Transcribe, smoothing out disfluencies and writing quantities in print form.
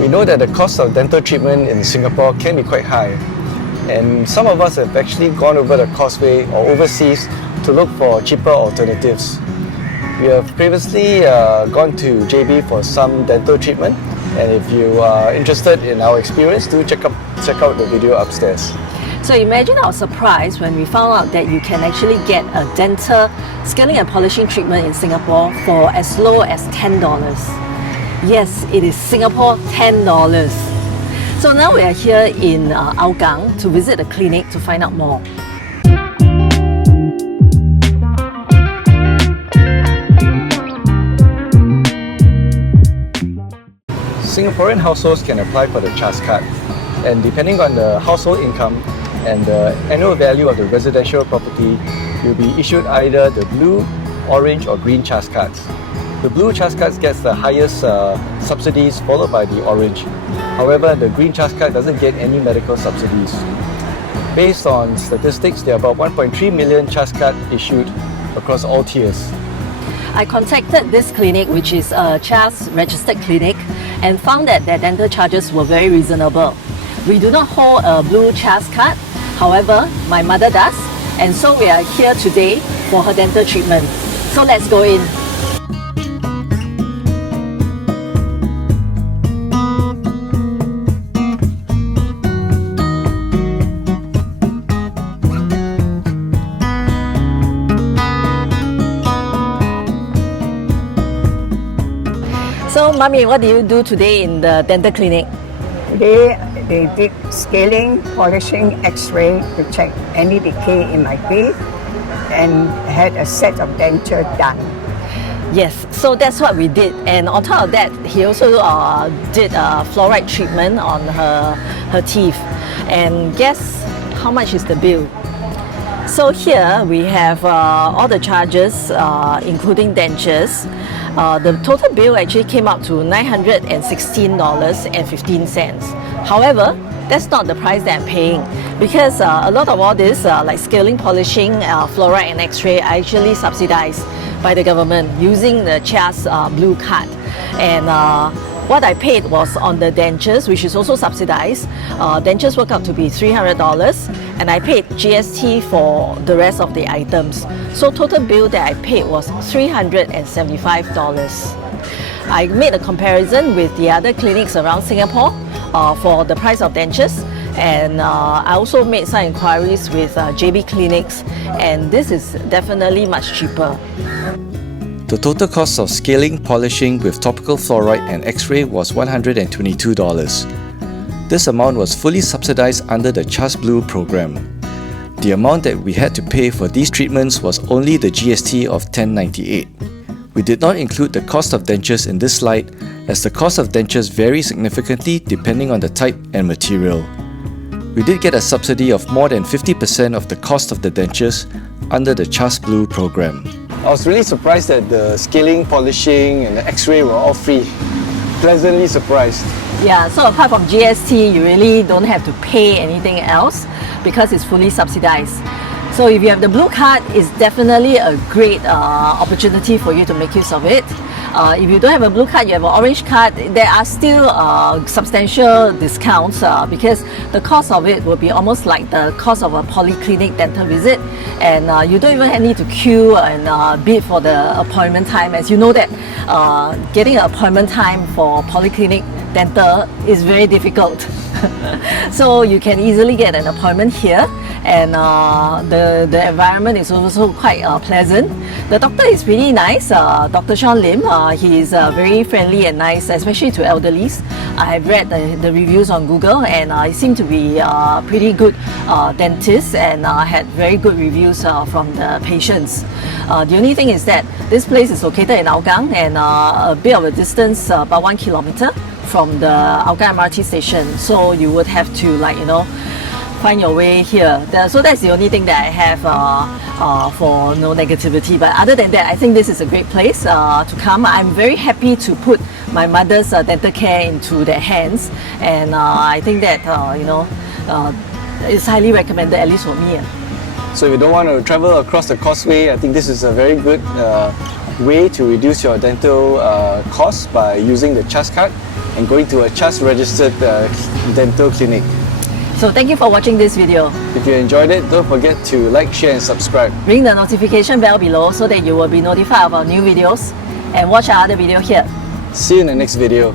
We know that the cost of dental treatment in Singapore can be quite high, and some of us have actually gone over the causeway or overseas to look for cheaper alternatives. We have previously gone to JB for some dental treatment, and if you are interested in our experience, do check out the video upstairs. So imagine our surprise when we found out that you can actually get a dental scaling and polishing treatment in Singapore for as low as $10. Yes, it is Singapore $10. So now we are here in Hougang to visit the clinic to find out more. Singaporean households can apply for the CHAS card, and depending on the household income and the annual value of the residential property, you'll be issued either the blue, orange or green CHAS cards. The blue CHAS cards gets the highest subsidies, followed by the orange. However, the green CHAS card doesn't get any medical subsidies. Based on statistics, there are about 1.3 million CHAS cards issued across all tiers. I contacted this clinic, which is a CHAS registered clinic, and found that their dental charges were very reasonable. We do not hold a blue CHAS card, however, my mother does, and so we are here today for her dental treatment. So let's go in. So, Mommy, what do you do today in the dental clinic? Today, they did scaling, polishing, x-ray to check any decay in my teeth and had a set of denture done. Yes, so that's what we did. And on top of that, he also did a fluoride treatment on her teeth. And guess how much is the bill? So here we have all the charges, including dentures. The total bill actually came up to $916.15. However, that's not the price that I'm paying, because a lot of all this, like scaling, polishing, fluoride and x-ray, are actually subsidized by the government using the CHAS Blue card. And what I paid was on the dentures, which is also subsidized. Dentures work out to be $300, and I paid GST for the rest of the items. So total bill that I paid was $375. I made a comparison with the other clinics around Singapore for the price of dentures, and I also made some inquiries with JB clinics, and this is definitely much cheaper. The total cost of scaling, polishing with topical fluoride and x-ray was $122. This amount was fully subsidized under the CHAS Blue program. The amount that we had to pay for these treatments was only the GST of $10.98. We did not include the cost of dentures in this slide, as the cost of dentures vary significantly depending on the type and material. We did get a subsidy of more than 50% of the cost of the dentures under the CHAS Blue program. I was really surprised that the scaling, polishing and the x-ray were all free. Pleasantly surprised. Yeah, so apart from GST, you really don't have to pay anything else because it's fully subsidized. So if you have the blue card, it's definitely a great opportunity for you to make use of it. If you don't have a blue card, you have an orange card, there are still substantial discounts because the cost of it will be almost like the cost of a polyclinic dental visit, and you don't even need to queue and bid for the appointment time, as you know that getting an appointment time for polyclinic dental is very difficult. So you can easily get an appointment here, and the environment is also quite pleasant. The doctor is really nice, Dr. Sean Lim. He is very friendly and nice, especially to elderlies. I have read the reviews on Google, and he seemed to be a pretty good dentist, and had very good reviews from the patients. The only thing is that this place is located in Hougang, and a bit of a distance, about 1 kilometer from the Hougang MRT station. So you would have to, find your way here. So that's the only thing that I have for no negativity. But other than that, I think this is a great place to come. I'm very happy to put my mother's dental care into their hands, and I think that it's highly recommended, at least for me. So if you don't want to travel across the causeway, I think this is a very good way to reduce your dental costs by using the CHAS card. and going to a CHAS registered dental clinic. So thank you for watching this video. If you enjoyed it, don't forget to like, share and subscribe. Ring the notification bell below so that you will be notified of our new videos, and watch our other video here. See you in the next video.